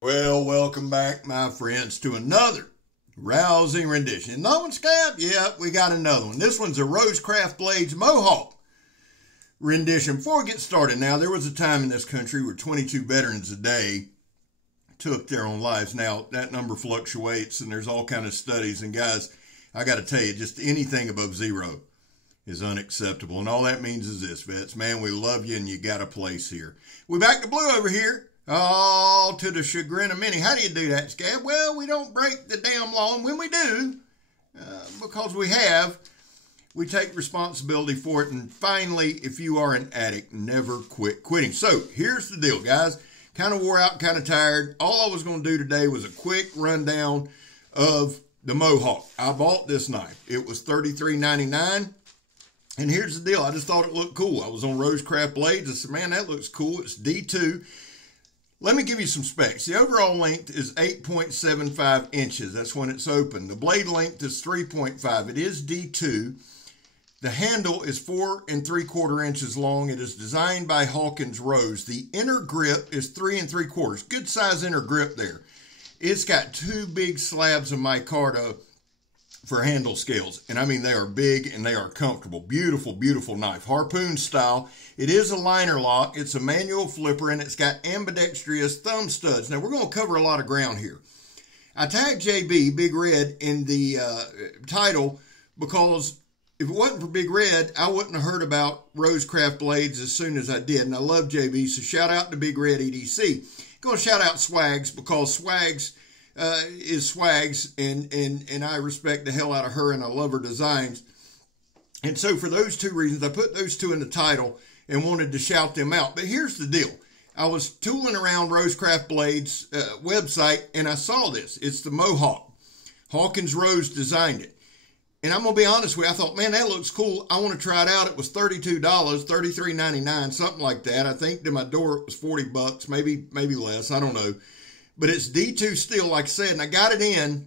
Well, welcome back, my friends, to another rousing rendition. Another one, Scab? Yeah, we got another one. This one's a Rosecraftblades Mohok rendition. Before we get started, now, there was a time in this country where 22 veterans a day took their own lives. Now, that number fluctuates, and there's all kind of studies. And, guys, I got to tell you, just anything above zero is unacceptable. And all that means is this, vets. Man, we love you, and you got a place here. We back to blue over here. Oh, to the chagrin of many. How do you do that, Scab? Well, we don't break the damn law, and when we do, because we take responsibility for it. And finally, if you are an addict, never quit quitting. So, here's the deal, guys. Kind of wore out, kind of tired. All I was going to do today was a quick rundown of the Mohok. I bought this knife. It was $33.99. And here's the deal. I just thought it looked cool. I was on Rosecraftblades. I said, man, that looks cool. It's D2. Let me give you some specs. The overall length is 8.75 inches. That's when it's open. The blade length is 3.5. It is D2. The handle is 4 3/4 inches long. It is designed by HAWKINS Rose. The inner grip is 3 3/4. Good size inner grip there. It's got 2 big slabs of micarta for handle scales. And I mean, they are big and they are comfortable. Beautiful, beautiful knife. Harpoon style. It is a liner lock. It's a manual flipper, and it's got ambidextrous thumb studs. Now, we're going to cover a lot of ground here. I tagged JB, Big Red, in the title because if it wasn't for Big Red, I wouldn't have heard about Rosecraftblades as soon as I did. And I love JB, so shout out to Big Red EDC. Going to shout out Swags because Swags is Swags, and I respect the hell out of her, and I love her designs. And so for those two reasons, I put those two in the title and wanted to shout them out. But here's the deal. I was tooling around Rosecraftblades website, and I saw this. It's the Mohok. HAWKINS Rose designed it. And I'm going to be honest with you, I thought, man, that looks cool. I want to try it out. It was $32, $33.99, something like that. I think to my door it was $40, maybe less. I don't know. But it's D2 steel, like I said, and I got it in,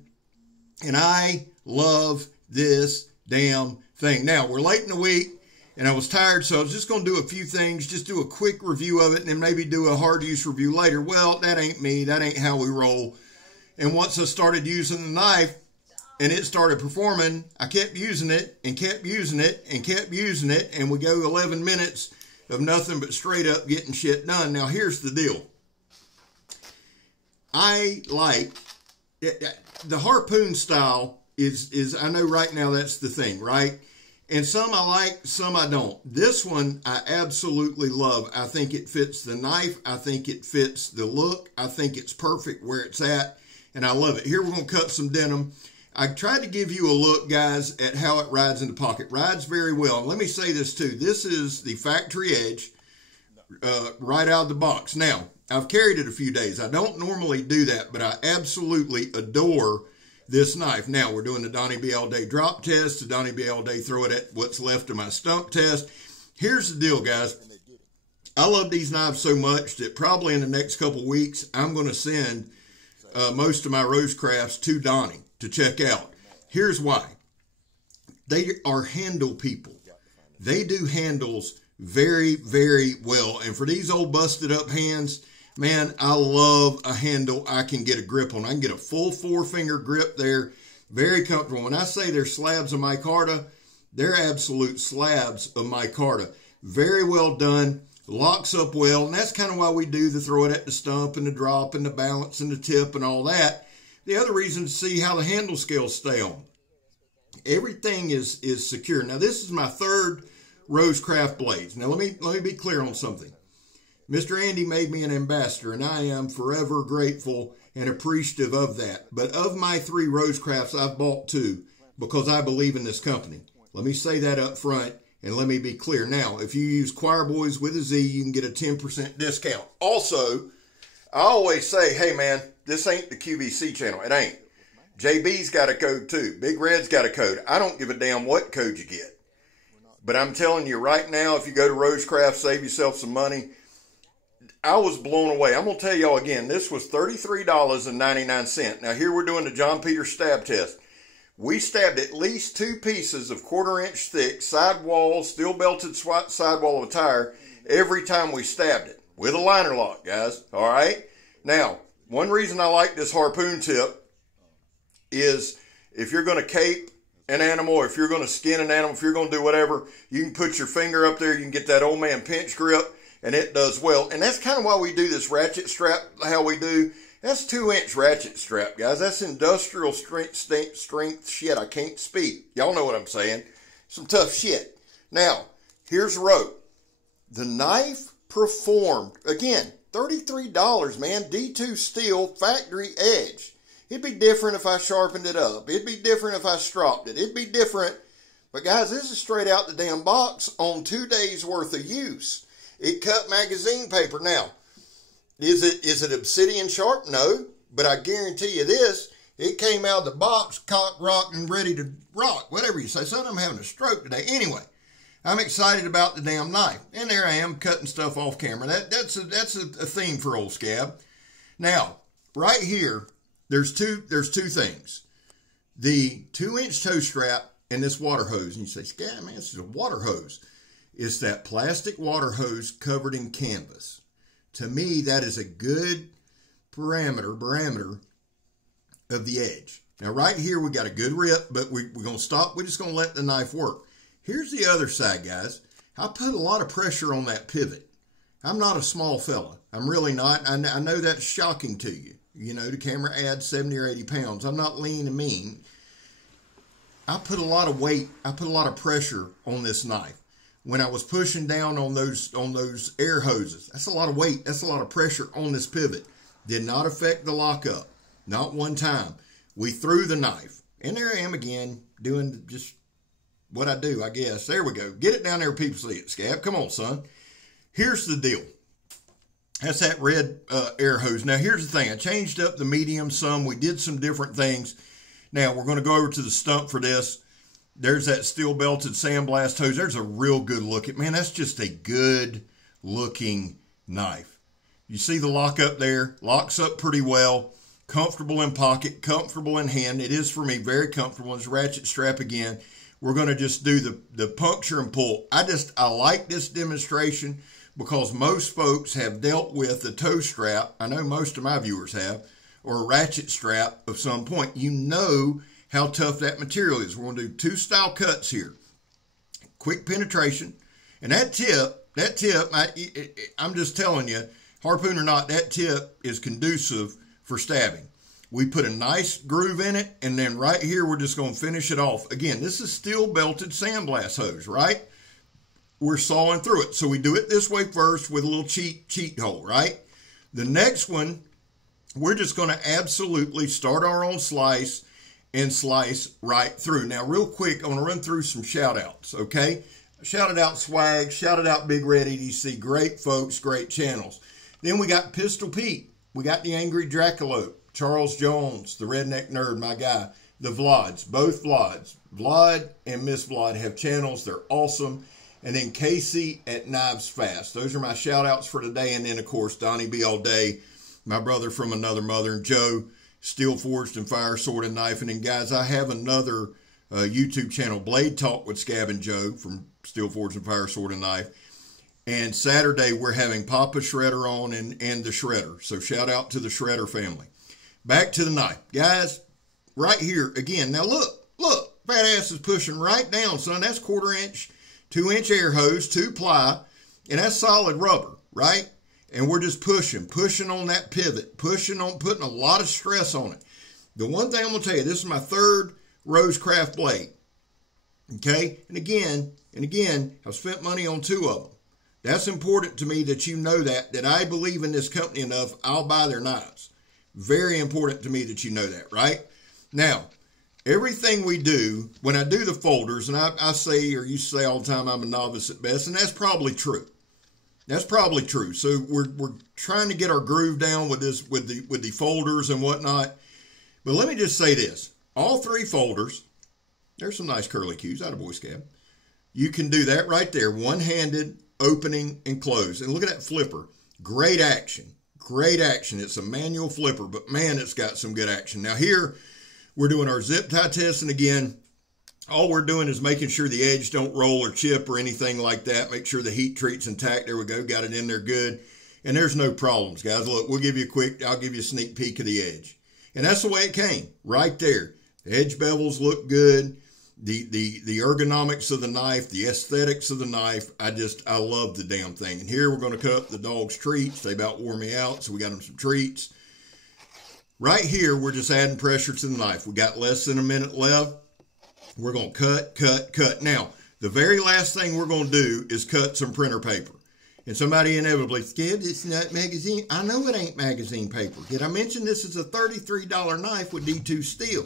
and I love this damn thing. Now, we're late in the week, and I was tired, so I was just going to do a few things, just do a quick review of it, and then maybe do a hard use review later. Well, that ain't me. That ain't how we roll. And once I started using the knife, and it started performing, I kept using it, and kept using it, and kept using it, and we go 11 minutes of nothing but straight up getting shit done. Now, here's the deal. I like the harpoon style is I know right now that's the thing, right? And some I like, some I don't. This one I absolutely love. I think it fits the knife. I think it fits the look. I think it's perfect where it's at, and I love it. Here we're going to cut some denim. I tried to give you a look, guys, at how it rides in the pocket. Rides very well. And let me say this, too. This is the factory edge right out of the box. Now, I've carried it a few days. I don't normally do that, but I absolutely adore this knife. Now, we're doing the Donnie B All-day drop test, the Donnie B All-day throw it at what's left of my stump test. Here's the deal, guys. I love these knives so much that probably in the next couple weeks, I'm going to send most of my Rosecrafts to Donnie to check out. Here's why. They are handle people. They do handles very, very well. And for these old busted up hands, man, I love a handle I can get a grip on. I can get a full 4-finger grip there. Very comfortable. When I say they're slabs of micarta, they're absolute slabs of micarta. Very well done. Locks up well. And that's kind of why we do the throw it at the stump and the drop and the balance and the tip and all that. The other reason is to see how the handle scales stay on. Everything is secure. Now, this is my third Rosecraftblades. Now, let me be clear on something. Mr. Andy made me an ambassador, and I am forever grateful and appreciative of that. But of my 3 Rosecrafts, I've bought 2 because I believe in this company. Let me say that up front, and let me be clear. Now, if you use Choirboyz with a Z, you can get a 10% discount. Also, I always say, hey, man, this ain't the QVC channel. It ain't. JB's got a code, too. Big Red's got a code. I don't give a damn what code you get. But I'm telling you right now, if you go to Rosecraft, save yourself some money. I was blown away. I'm going to tell y'all again, this was $33.99. Now, here we're doing the John Peter stab test. We stabbed at least 2 pieces of 1/4 inch thick sidewall, steel belted sidewall of a tire every time we stabbed it. With a liner lock, guys. All right? Now, One reason I like this harpoon tip is if you're going to cape an animal, or if you're going to skin an animal, if you're going to do whatever, you can put your finger up there, you can get that old man pinch grip, and it does well. And that's kind of why we do this ratchet strap, how we do. That's 2-inch ratchet strap, guys. That's industrial strength shit. I can't speak. Y'all know what I'm saying. Some tough shit. Now, here's the rope. The knife performed. Again, $33, man. D2 steel, factory edge. It'd be different if I sharpened it up. It'd be different if I stropped it. It'd be different. But, guys, this is straight out the damn box on 2 days' worth of use. It cut magazine paper. Now, is it obsidian sharp? No, but I guarantee you this, it came out of the box, cocked, rocked, and ready to rock, whatever you say. Son, I'm having a stroke today. Anyway, I'm excited about the damn knife. And there I am cutting stuff off camera. That's a theme for old Scab. Now, right here, there's two things. The 2-inch toe strap and this water hose. And you say, Scab, man, this is a water hose. It's that plastic water hose covered in canvas. To me, that is a good parameter of the edge. Now, right here, we got a good rip, but we're going to stop. We're just going to let the knife work. Here's the other side, guys. I put a lot of pressure on that pivot. I'm not a small fella. I'm really not. I know that's shocking to you. You know, the camera adds 70 or 80 pounds. I'm not lean and mean. I put a lot of weight. I put a lot of pressure on this knife. When I was pushing down on those air hoses, that's a lot of weight. That's a lot of pressure on this pivot. Did not affect the lockup. Not one time. We threw the knife. And there I am again, doing just what I do, I guess. There we go. Get it down there, people see it, Scab. Come on, son. Here's the deal. That's that red air hose. Now, here's the thing. I changed up the medium some. We did some different things. Now, we're going to go over to the stump for this. There's that steel belted sandblast hose. There's a real good look. Man, that's just a good looking knife. You see the lock up there? Locks up pretty well. Comfortable in pocket, comfortable in hand. It is for me very comfortable. It's ratchet strap again. We're going to just do the puncture and pull. I like this demonstration because most folks have dealt with the toe strap. I know most of my viewers have, or a ratchet strap of some point. You know how tough that material is. We're going to do 2 style cuts here. Quick penetration. And that tip, I'm just telling you, harpoon or not, that tip is conducive for stabbing. We put a nice groove in it, and then right here, we're just going to finish it off. Again, this is steel belted sandblast hose, right? We're sawing through it. So we do it this way first with a little cheat hole, right? The next one, we're just going to absolutely start our own slice and slice right through. Now, real quick, I want to run through some shout-outs, okay? Shouted out Swag, shouted out Big Red EDC. Great folks, great channels. Then we got Pistol Pete. We got the Angry Dracolope. Charles Jones, the Redneck Nerd, my guy. The Vlads, both Vlads. Vlad and Miss Vlad have channels. They're awesome. And then Casey at Knives Fast. Those are my shout-outs for today. And then, of course, Donnie B All-day, my brother from another mother, and Joe, Steel Forged and Fire, Sword and Knife. And then, guys, I have another YouTube channel, Blade Talk with Scab and Joe from Steel Forged and Fire, Sword and Knife. And Saturday, we're having Papa Shredder on and the Shredder. So shout out to the Shredder family. Back to the knife. Guys, right here, again. Now, look. Fat ass is pushing right down, son. That's 1/4 inch, 2-inch air hose, 2-ply. And that's solid rubber, right? And we're just pushing on that pivot, putting a lot of stress on it. The one thing I'm going to tell you, this is my 3rd Rosecraft blade. Okay? And again, I've spent money on 2 of them. That's important to me that you know that I believe in this company enough, I'll buy their knives. Very important to me that you know that, right? Now, everything we do, when I do the folders, and I say, or you say all the time, I'm a novice at best, and that's probably true. That's probably true. So we're trying to get our groove down with this, with the folders and whatnot. But let me just say this. All 3 folders, there's some nice curly cues out of Boy Scab. You can do that right there, one-handed, opening and close. And look at that flipper. Great action. Great action. It's a manual flipper, but man, it's got some good action. Now here, we're doing our zip tie test, and again, all we're doing is making sure the edge don't roll or chip or anything like that. Make sure the heat treat's intact. There we go. Got it in there good. And there's no problems, guys. Look, I'll give you a sneak peek of the edge. And that's the way it came, right there. The edge bevels look good. The ergonomics of the knife, the aesthetics of the knife, I love the damn thing. And here we're going to cut up the dog's treats. They about wore me out, so we got them some treats. Right here, we're just adding pressure to the knife. We got less than a minute left. We're going to cut. Now, the very last thing we're going to do is cut some printer paper. And somebody inevitably, Scab, it's not magazine. I know it ain't magazine paper. Did I mention this is a $33 knife with D2 steel?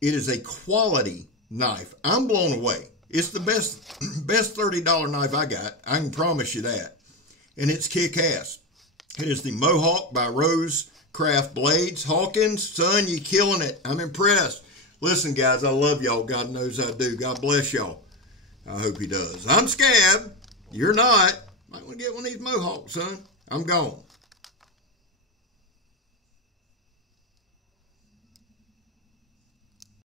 It is a quality knife. I'm blown away. It's the best $30 knife I got. I can promise you that. And it's kick-ass. It is the Mohok by Rosecraftblades. HAWKINS, son, you killing it. I'm impressed. Listen, guys, I love y'all. God knows I do. God bless y'all. I hope he does. I'm Scab. You're not. Might want to get one of these Mohoks, son. I'm gone.